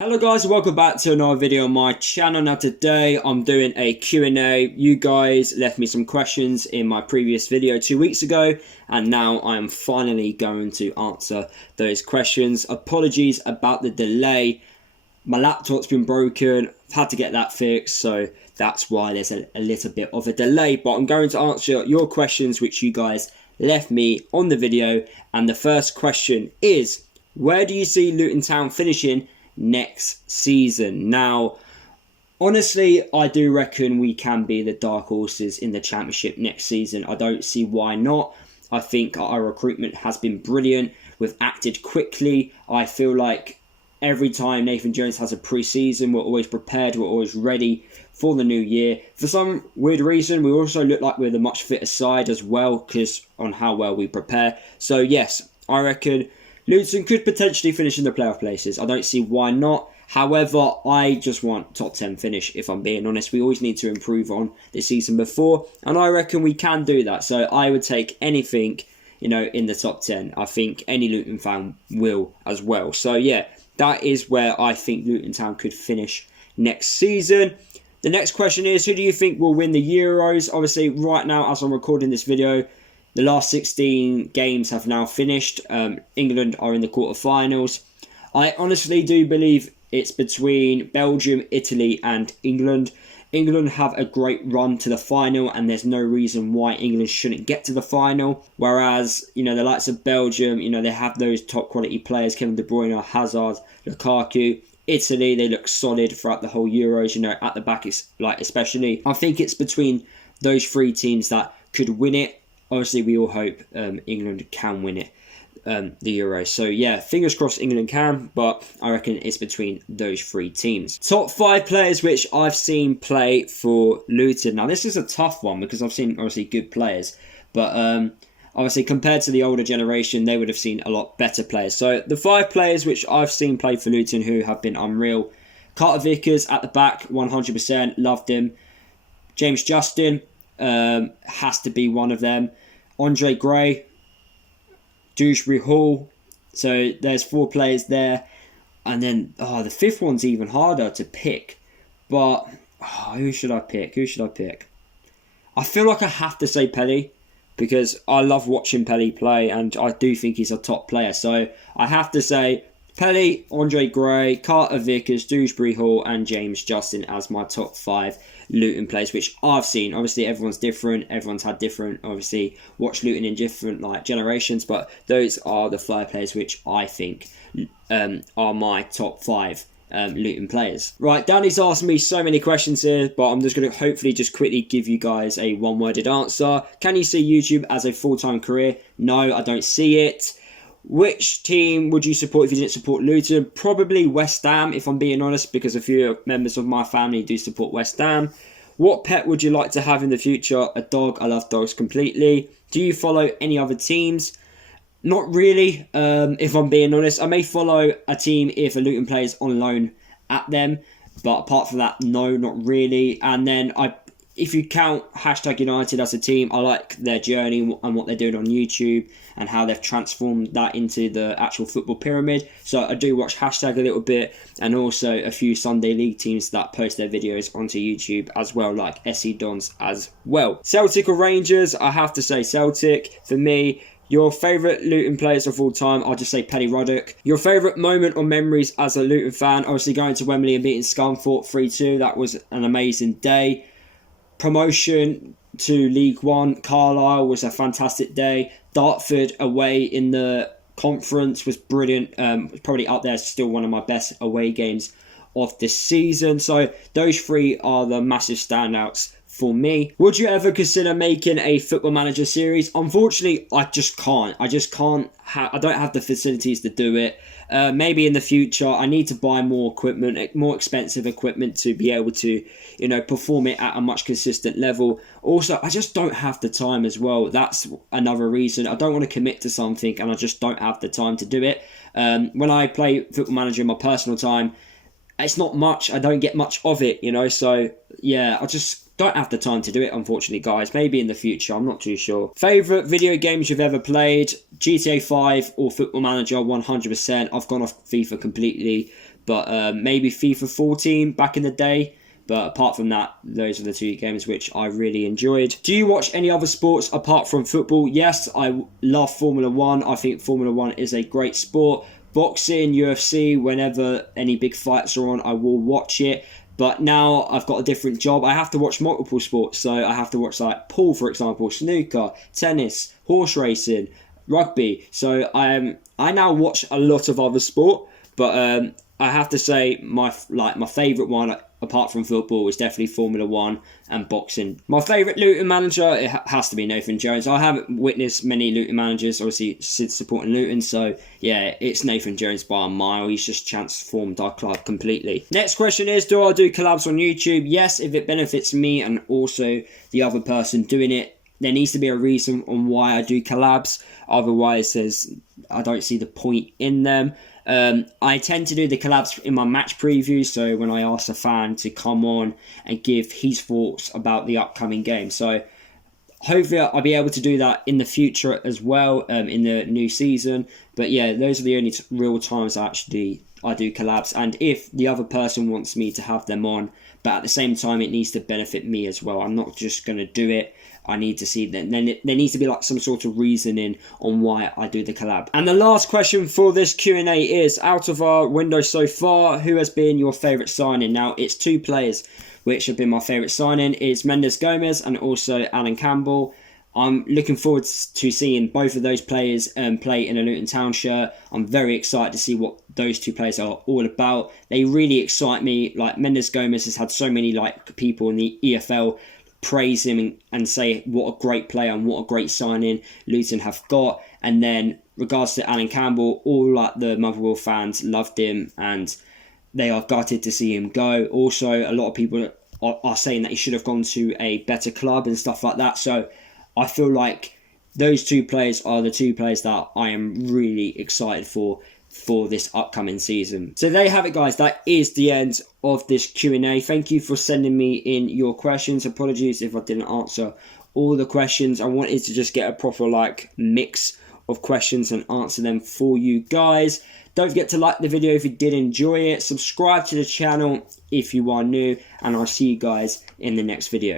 Hello guys, welcome back to another video on my channel. Now today I'm doing a Q&A. You guys left me some questions in my previous video 2 weeks ago, and now I am finally going to answer those questions. Apologies about the delay. My laptop's been broken, I've had to get that fixed, so that's why there's a little bit of a delay. But I'm going to answer your questions which you guys left me on the video. And the first question is, where do you see Luton Town finishing next season? Now, honestly, I do reckon we can be the dark horses in the championship next season. I don't see why not. I think our recruitment has been brilliant. We've acted quickly. I feel like every time Nathan Jones has a pre-season, we're always prepared, we're always ready for the new year. For some weird reason, we also look like we're the much fitter side as well, because on how well we prepare. So yes, I reckon Luton could potentially finish in the playoff places. I don't see why not. However, I just want top 10 finish, if I'm being honest. We always need to improve on the season before, and I reckon we can do that. So I would take anything, in the top 10. I think any Luton fan will as well. So yeah, that is where I think Luton Town could finish next season. The next question is, who do you think will win the Euros? Obviously, right now, as I'm recording this video, the last 16 games have now finished. England are in the quarterfinals. I honestly do believe it's between Belgium, Italy and England. England have a great run to the final, and there's no reason why England shouldn't get to the final. Whereas, the likes of Belgium, they have those top quality players, Kevin De Bruyne, Hazard, Lukaku. Italy, they look solid throughout the whole Euros, at the back, especially. I think it's between those three teams that could win it. Obviously, we all hope England can win it, the Euros. So, yeah, fingers crossed England can, but I reckon it's between those three teams. Top 5 players which I've seen play for Luton. Now, this is a tough one because I've seen, obviously, good players. But, obviously, compared to the older generation, they would have seen a lot better players. So, the 5 players which I've seen play for Luton who have been unreal. Carter Vickers at the back, 100%, loved him. James Justin has to be one of them. Andre Gray, Dewsbury Hall. So there's 4 players there. And then the 5th one's even harder to pick. But who should I pick? I feel like I have to say Pelly, because I love watching Pelly play and I do think he's a top player. So I have to say Pelly, Andre Gray, Carter Vickers, Dewsbury Hall and James Justin as my top 5 Luton players, which I've seen. Obviously, everyone's different. Everyone's had different, obviously, watched Luton in different generations. But those are the 5 players which I think are my top 5 Luton players. Right, Danny's asked me so many questions here, but I'm just going to hopefully just quickly give you guys a one-worded answer. Can you see YouTube as a full-time career? No, I don't see it. Which team would you support if you didn't support Luton? Probably West Ham, if I'm being honest, because a few members of my family do support West Ham. What pet would you like to have in the future? A dog. I love dogs completely. Do you follow any other teams? Not really, if I'm being honest. I may follow a team if a Luton player is on loan at them, but apart from that, no, not really. And then if you count #United as a team, I like their journey and what they're doing on YouTube and how they've transformed that into the actual football pyramid. So I do watch # a little bit, and also a few Sunday League teams that post their videos onto YouTube as well, like SC Dons as well. Celtic or Rangers? I have to say Celtic. For me, your favourite Luton players of all time, I'll just say Paddy Ruddock. Your favourite moment or memories as a Luton fan? Obviously going to Wembley and beating Scunthorpe 3-2. That was an amazing day. Promotion to League One, Carlisle was a fantastic day. Dartford away in the conference was brilliant. Probably up there, still one of my best away games of this season. So those 3 are the massive standouts for me. Would you ever consider making a Football Manager series? Unfortunately, I just can't. I don't have the facilities to do it. Maybe in the future, I need to buy more equipment, more expensive equipment to be able to, perform it at a much consistent level. Also, I just don't have the time as well. That's another reason. I don't want to commit to something and I just don't have the time to do it. When I play Football Manager in my personal time, it's not much. I don't get much of it, So, yeah, I just don't have the time to do it, unfortunately, guys. Maybe in the future, I'm not too sure. Favourite video games you've ever played? GTA 5 or Football Manager, 100%. I've gone off FIFA completely. but maybe FIFA 14 back in the day. But apart from that, those are the 2 games which I really enjoyed. Do you watch any other sports apart from football? Yes, I love Formula 1. I think Formula 1 is a great sport. Boxing, UFC, whenever any big fights are on, I will watch it. But now I've got a different job. I have to watch multiple sports. So I have to watch like pool, for example, snooker, tennis, horse racing, rugby. So I now watch a lot of other sport. But I have to say my favourite one, apart from football, is definitely Formula 1 and boxing. My favourite Luton manager, it has to be Nathan Jones. I haven't witnessed many Luton managers, obviously, since supporting Luton. So, yeah, it's Nathan Jones by a mile. He's just transformed our club completely. Next question is, do I do collabs on YouTube? Yes, if it benefits me and also the other person doing it. There needs to be a reason on why I do collabs. Otherwise, I don't see the point in them. I tend to do the collabs in my match previews, so when I ask a fan to come on and give his thoughts about the upcoming game. So hopefully I'll be able to do that in the future as well, in the new season. But yeah, those are the only real times I do collabs. And if the other person wants me to have them on, but at the same time it needs to benefit me as well. I'm not just going to do it. I need to see that. Then there needs to be like some sort of reasoning on why I do the collab. And the last question for this Q&A is, out of our window so far, who has been your favourite signing? Now, it's 2 players which have been my favourite signing. It's Mendes Gomez and also Alan Campbell. I'm looking forward to seeing both of those players play in a Luton Town shirt. I'm very excited to see what those 2 players are all about. They really excite me. Like, Mendes Gomez has had so many people in the EFL praise him and say what a great player and what a great signing Luton have got. And then regards to Alan Campbell, all the Motherwell fans loved him and they are gutted to see him go. Also, a lot of people are saying that he should have gone to a better club and stuff like that. So I feel like those 2 players are the 2 players that I am really excited for this upcoming season. So there you have it, guys. That is the end of this Q&A. Thank you for sending me in your questions. Apologies if I didn't answer all the questions. I wanted to just get a proper mix of questions and answer them for you guys. Don't forget to like the video if you did enjoy it. Subscribe to the channel if you are new, and I'll see you guys in the next video.